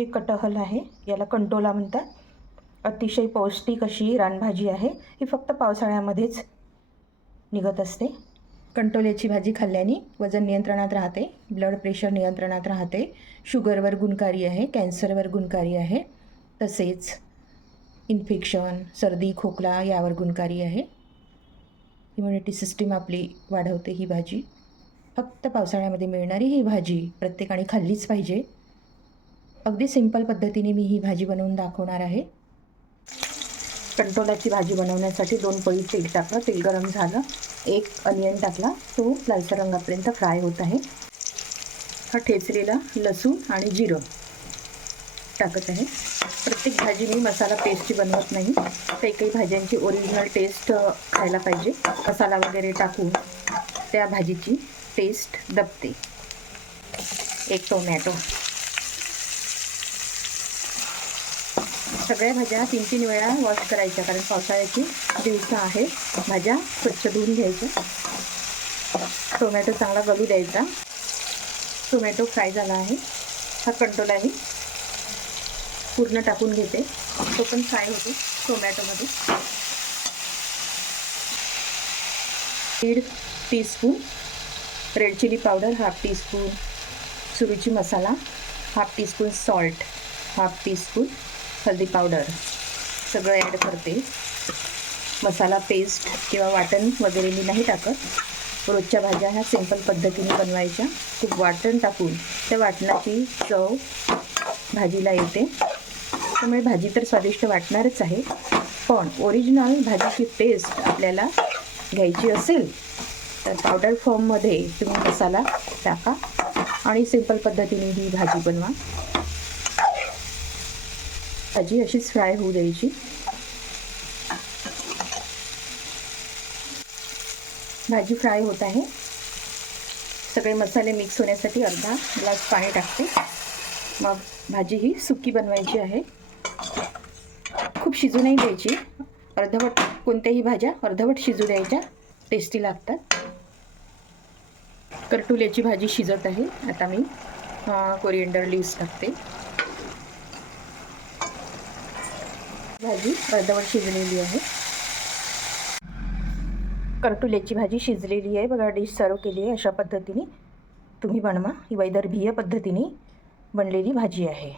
हे कटहल आहे, याला कंटोला म्हणतात. अतिशय पौष्टिक अशी रानभाजी आहे. ही फक्त पावसाळ्यामध्येच निघत असते. कंटोल्याची भाजी खाल्ल्याने वजन नियंत्रणात राहते, ब्लड प्रेशर नियंत्रणात राहते, शुगरवर गुणकारी आहे, कॅन्सरवर गुणकारी आहे, तसेच इन्फेक्शन, सर्दी, खोकला यावर गुणकारी आहे. इम्युनिटी सिस्टीम आपली वाढवते ही भाजी. फक्त पावसाळ्यामध्ये मिळणारी ही भाजी प्रत्येकाने खाल्लीच पाहिजे. अगदी सिंपल पद्धतीने मी ही भाजी बनवून दाखवणार आहे. कंटोलाची भाजी बनवण्यासाठी 2 पळी तेल टाकलं. तेल गरम झालं, 1 अनियन टाकला, तो लालसर रंगापर्यंत फ्राय होत आहे. हा ठेचलेला लसूण आणि जिरं टाकत आहे. प्रत्येक भाजी मी मसाला पेस्टची बनवत नाही. काही काही भाज्यांची ओरिजिनल टेस्ट खायला पाहिजे. मसाला वगैरे टाकून त्या भाजीची टेस्ट दबते. 1 टोमॅटो. सगळ्या भाज्या 3-3 वेळा वॉश करायच्या, कारण पावसाळ्याची दिवस आहे. भाज्या स्वच्छ धुवून घ्यायच्या. टोमॅटो चांगला गलू द्यायचा. टोमॅटो फ्राय झाला आहे. हा कंटोला मी पूर्ण टाकून घेते, तो पण फ्राय होतो टोमॅटोमध्ये. 1.5 teaspoon red chilli powder, 1/2 teaspoon Suruchi masala, 1/2 teaspoon salt, 1/2 teaspoon हळदी पावडर सगळं ॲड करते. मसाला पेस्ट किंवा वाटण वगैरे मी नाही टाकत. रोजच्या भाज्या ह्या सिंपल पद्धतीने बनवायच्या. खूप वाटण टाकून त्या वाटणाची चव भाजीला येते. त्यामुळे भाजी तर स्वादिष्ट वाटणारच आहे, पण ओरिजिनल भाजीची टेस्ट आपल्याला घ्यायची असेल तर पावडर फॉर्ममध्ये तुम्ही मसाला टाका आणि सिंपल पद्धतीने ही भाजी बनवा. भाजी अशीच फ्राय होऊ द्यायची. भाजी फ्राय होत आहे. सगळे मसाले मिक्स होण्यासाठी अर्धा ग्लास पाणी टाकते. मग भाजी ही सुकी बनवायची आहे. खूप शिजू नाही द्यायची. अर्धवट कोणत्याही भाज्या अर्धवट शिजू द्यायच्या, टेस्टी लागतात. करटुल्याची भाजी शिजत आहे. आता मी कोरिएंडर लीव्स टाकते. भाजी अर्धवट शिजलेली आहे. करटुल्याची भाजी शिजलेली आहे बघा. डिश सर्व केली आहे. अशा पद्धतीने तुम्ही बनवा. ही वैदर्भीय पद्धतीने बनलेली भाजी आहे.